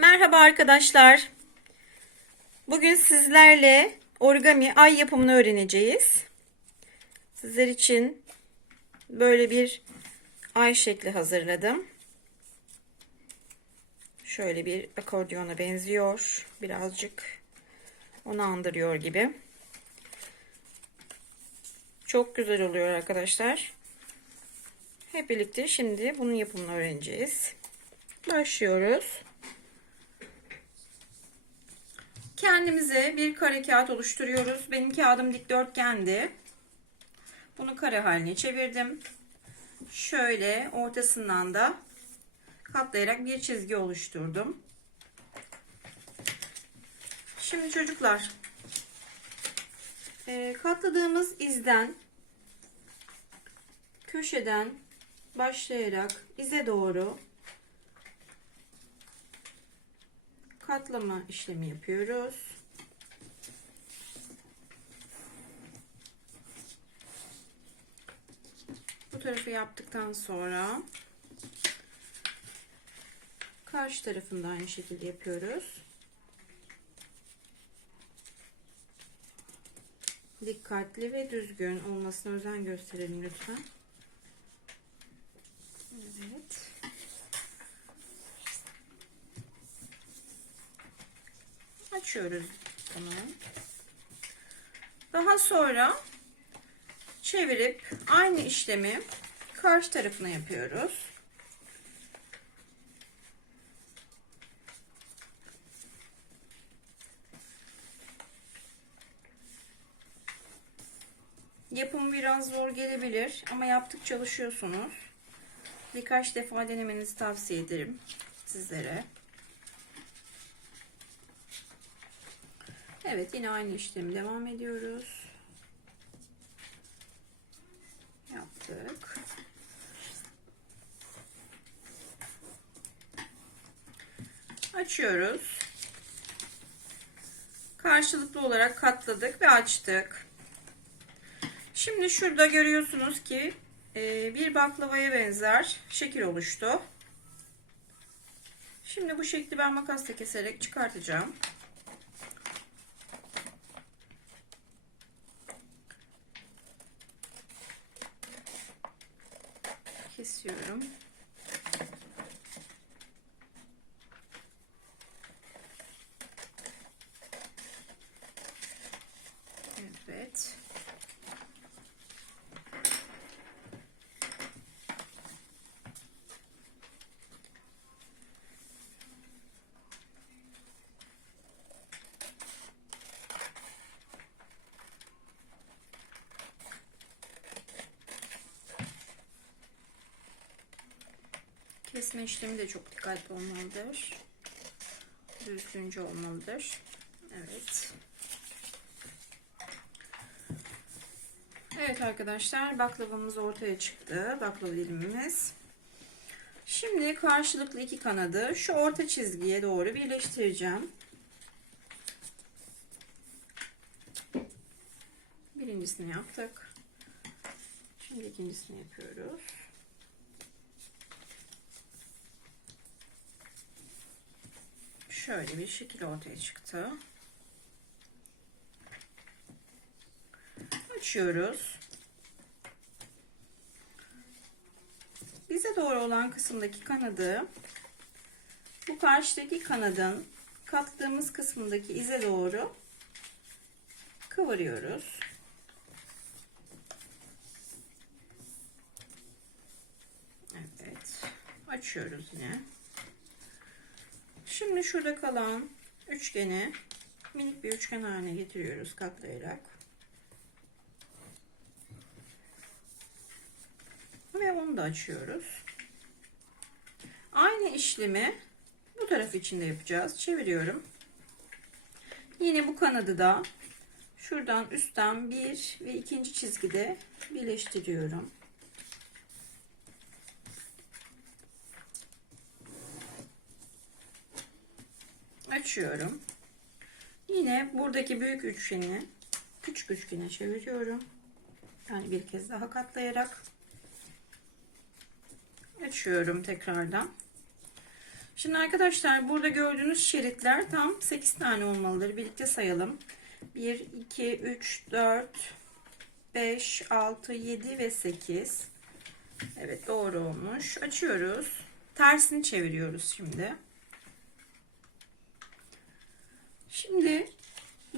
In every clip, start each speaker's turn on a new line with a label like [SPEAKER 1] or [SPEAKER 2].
[SPEAKER 1] Merhaba arkadaşlar. Bugün sizlerle origami ay yapımını öğreneceğiz. Sizler için böyle bir ay şekli hazırladım. Şöyle bir akordiyona benziyor. Birazcık onu andırıyor gibi. Çok güzel oluyor arkadaşlar. Hep birlikte şimdi bunun yapımını öğreneceğiz. Başlıyoruz. Kendimize bir kare kağıt oluşturuyoruz. Benim kağıdım dikdörtgendi. Bunu kare haline çevirdim. Şöyle ortasından da katlayarak bir çizgi oluşturdum. Şimdi çocuklar e, katladığımız izden köşeden başlayarak ize doğru katlama işlemi yapıyoruz. Bu tarafı yaptıktan sonra karşı tarafını da aynı şekilde yapıyoruz. Dikkatli ve düzgün olmasına özen gösterelim lütfen. Evet. Açıyoruz bunu. Daha sonra çevirip aynı işlemi karşı tarafına yapıyoruz. Yapımı biraz zor gelebilir ama yaptıkça alışıyorsunuz. Birkaç defa denemenizi tavsiye ederim sizlere. Evet yine aynı işlemi devam ediyoruz. Yaptık. Açıyoruz. Karşılıklı olarak katladık ve açtık. Şimdi şurada görüyorsunuz ki e, bir baklavaya benzer şekil oluştu. Şimdi bu şekli ben makasla keserek çıkartacağım. Kesiyorum. Evet. Kesme işlemi de çok dikkatli olmalıdır. Düzgünce olmalıdır. Evet. Evet arkadaşlar baklavamız ortaya çıktı. Baklava dilimimiz. Şimdi karşılıklı iki kanadı şu orta çizgiye doğru birleştireceğim. Birincisini yaptık. Şimdi ikincisini yapıyoruz. Şöyle bir şekil ortaya çıktı. Açıyoruz. Bize doğru olan kısımdaki kanadı bu karşıdaki kanadın kattığımız kısmındaki ize doğru kıvırıyoruz. Evet. Açıyoruz yine. Şimdi şurada kalan üçgeni minik bir üçgen haline getiriyoruz katlayarak. Ve onu da açıyoruz. Aynı işlemi bu taraf için de yapacağız. Çeviriyorum. Yine bu kanadı da şuradan üstten bir ve ikinci çizgide birleştiriyorum. Açıyorum. Yine buradaki büyük üçgeni küçük üçgene çeviriyorum. Yani bir kez daha katlayarak açıyorum tekrardan. Şimdi arkadaşlar burada gördüğünüz şeritler tam 8 tane olmalıdır. Birlikte sayalım. 1, 2, 3, 4, 5, 6, 7 ve 8. Evet doğru olmuş. Açıyoruz. Tersini çeviriyoruz şimdi. Şimdi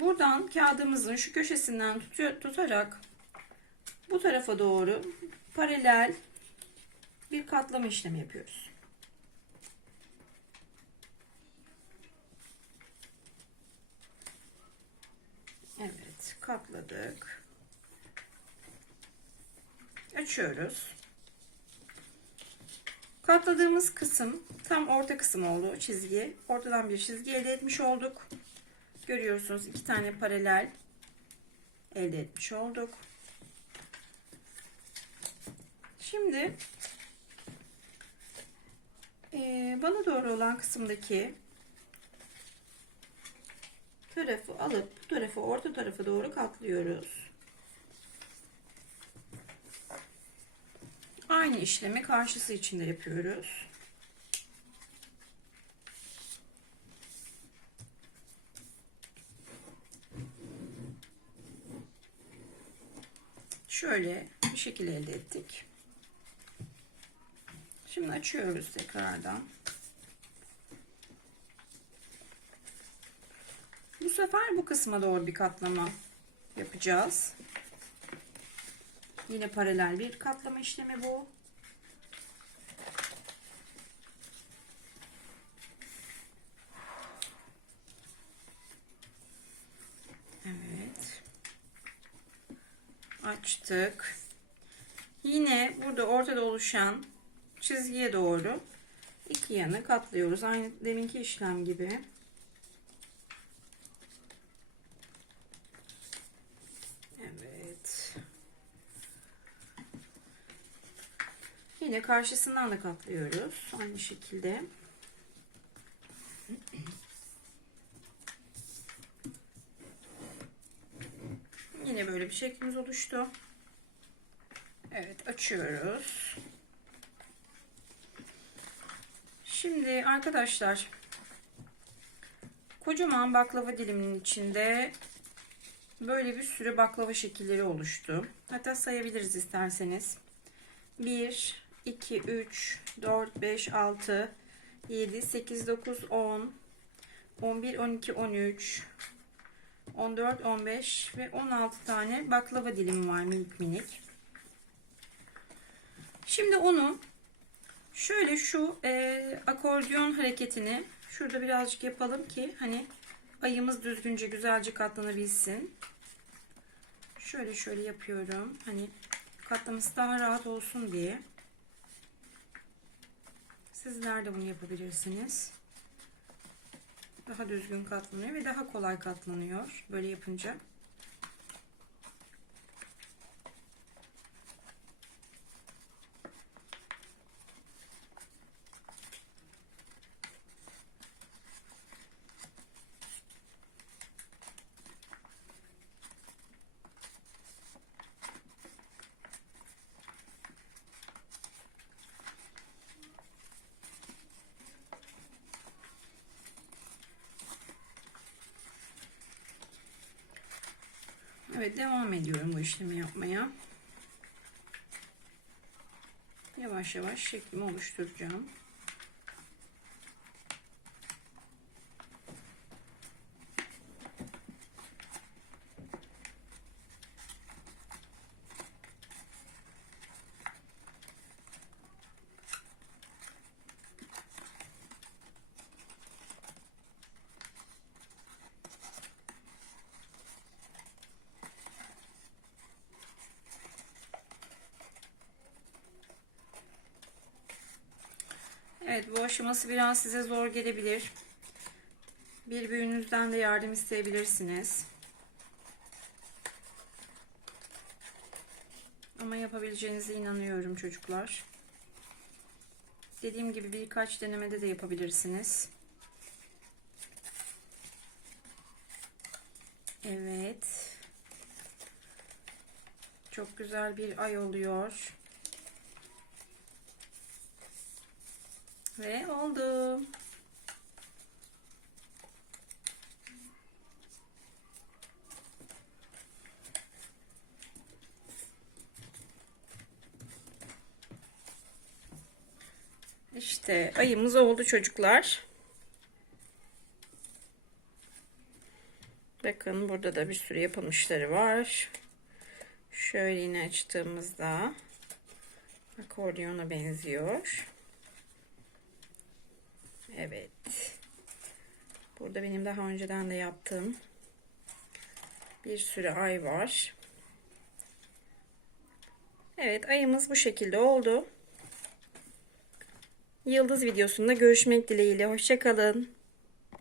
[SPEAKER 1] buradan kağıdımızın şu köşesinden tutuyor, tutarak bu tarafa doğru paralel bir katlama işlemi yapıyoruz. Evet, katladık. Açıyoruz. Katladığımız kısım tam orta kısım oldu çizgi. Ortadan bir çizgi elde etmiş olduk. Görüyorsunuz iki tane paralel elde etmiş olduk. Şimdi eee, bana doğru olan kısımdaki tarafı alıp bu tarafı orta tarafa doğru katlıyoruz. Aynı işlemi karşısı için de yapıyoruz. Şöyle bir şekil elde ettik. Şimdi açıyoruz tekrardan. Bu sefer bu kısma doğru bir katlama yapacağız. Yine paralel bir katlama işlemi bu. Evet. Açtık. Yine burada ortada oluşan çizgiye doğru iki yanı katlıyoruz. Aynı deminki işlem gibi. Evet. Yine karşısından da katlıyoruz. Aynı şekilde. Yine böyle bir şeklimiz oluştu. Evet açıyoruz. Şimdi arkadaşlar kocaman baklava diliminin içinde böyle bir sürü baklava şekilleri oluştu. Hatta sayabiliriz isterseniz. 1, 2, 3, 4, 5, 6, 7, 8, 9, 10, 11, 12, 13, 14, 15 ve 16 tane baklava dilimi var minik minik. Şimdi onu şöyle şu e, akordiyon hareketini şurada birazcık yapalım ki hani ayımız düzgünce güzelce katlanabilsin. Şöyle şöyle yapıyorum. Hani katlaması daha rahat olsun diye. Sizler de bunu yapabilirsiniz. Daha düzgün katlanıyor ve daha kolay katlanıyor böyle yapınca. Evet devam ediyorum bu işlemi yapmaya. Yavaş yavaş şeklimi oluşturacağım. Evet bu aşaması biraz size zor gelebilir. Bir büyüğünüzden de yardım isteyebilirsiniz. Ama yapabileceğinize inanıyorum çocuklar. Dediğim gibi birkaç denemede de yapabilirsiniz. Evet. Çok güzel bir ay oluyor. Ve oldu. İşte ayımız oldu çocuklar. Bakın burada da bir sürü yapılmışları var. Şöyle yine açtığımızda akordiyona benziyor. Evet. Burada benim daha önceden de yaptığım bir sürü ay var. Evet ayımız bu şekilde oldu. Yıldız videosunda görüşmek dileğiyle. Hoşçakalın.